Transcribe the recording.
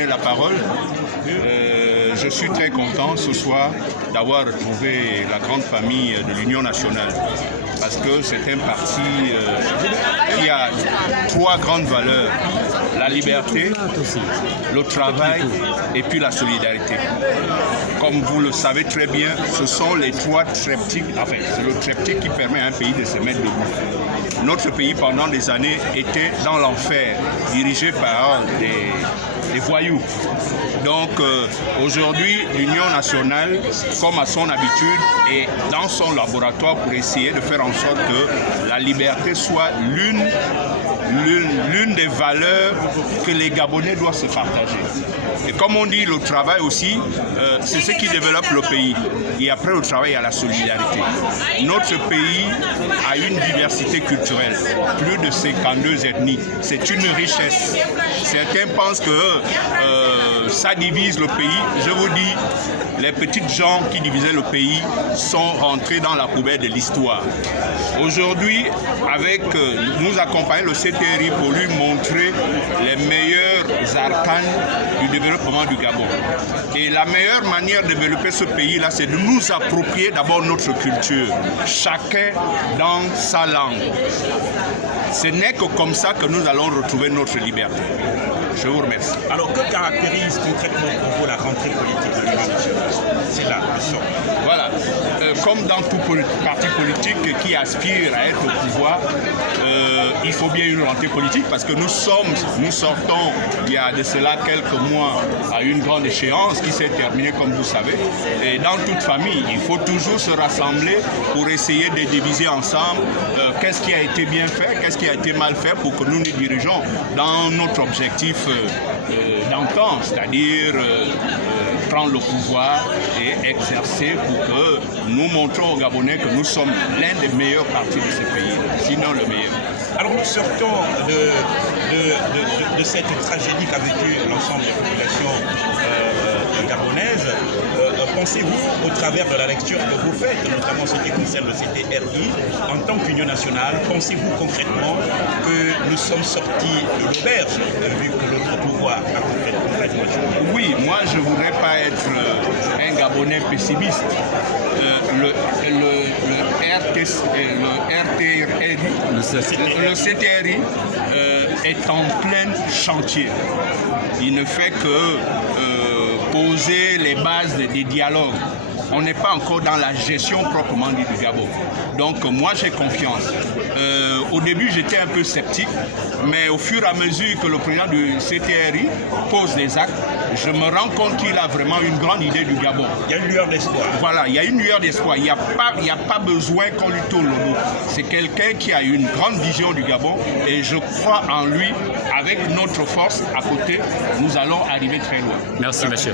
donné la parole. Je suis très content ce soir d'avoir retrouvé la grande famille de l'Union nationale. Parce que c'est un parti qui a trois grandes valeurs. La liberté, le travail et puis la solidarité. Comme vous le savez très bien, ce sont les trois triptyques, enfin c'est le triptyque qui permet à un pays de se mettre debout. Notre pays pendant des années était dans l'enfer, dirigé par des voyous. Donc aujourd'hui, l'Union nationale, comme à son habitude, est dans son laboratoire pour essayer de faire en sorte que la liberté soit l'une des valeurs que les Gabonais doivent se partager. Et comme on dit, le travail aussi, c'est ce qui développe le pays. Et après le travail, il y a la solidarité. Notre pays a une diversité culturelle, plus de 52 ethnies. C'est une richesse. Certains pensent que ça divise le pays. Je vous dis, les petites gens qui divisaient le pays sont rentrés dans la poubelle de l'histoire. Aujourd'hui, nous accompagnons le CTRI pour lui montrer les meilleurs arcanes du développement du Gabon. Et la meilleure manière de développer ce pays-là, c'est de nous approprier d'abord notre culture, chacun dans sa langue. Ce n'est que comme ça que nous allons retrouver notre liberté. Je vous remercie. Alors, que caractérise concrètement pour vous la rentrée politique de l'Union nationale? C'est là le sort. Voilà. Comme dans tout parti politique qui aspire à être au pouvoir, il faut bien une rentrée politique parce que nous sortons il y a de cela quelques mois à une grande échéance qui s'est terminée comme vous savez. Et dans toute famille, il faut toujours se rassembler pour essayer de diviser ensemble qu'est-ce qui a été bien fait, qu'est-ce qui a été mal fait pour que nous nous dirigeons dans notre objectif d'antan, c'est-à-dire prendre le pouvoir et exercer pour que nous montrons aux Gabonais que nous sommes l'un des meilleurs partis de ce pays, sinon le meilleur. Alors nous sortons de cette tragédie qu'a vécu l'ensemble des populations gabonaises. Pensez-vous, au travers de la lecture que vous faites, notamment ce qui concerne le CTRI, en tant qu'Union nationale, pensez-vous concrètement que nous sommes sortis de l'auberge, vu que notre pouvoir a complètement changé? Oui, moi je ne voudrais pas être un Gabonais pessimiste. Le CTRI est en plein chantier. Il ne fait que poser les bases des dialogues. On n'est pas encore dans la gestion proprement dite du Gabon. Donc moi j'ai confiance. Au début j'étais un peu sceptique, mais au fur et à mesure que le président du CTRI pose des actes, je me rends compte qu'il a vraiment une grande idée du Gabon. Il y a une lueur d'espoir. Voilà, il y a une lueur d'espoir. Il n'y a pas besoin qu'on lui tourne le dos. C'est quelqu'un qui a une grande vision du Gabon et je crois en lui. Avec notre force à côté, nous allons arriver très loin. Merci, monsieur.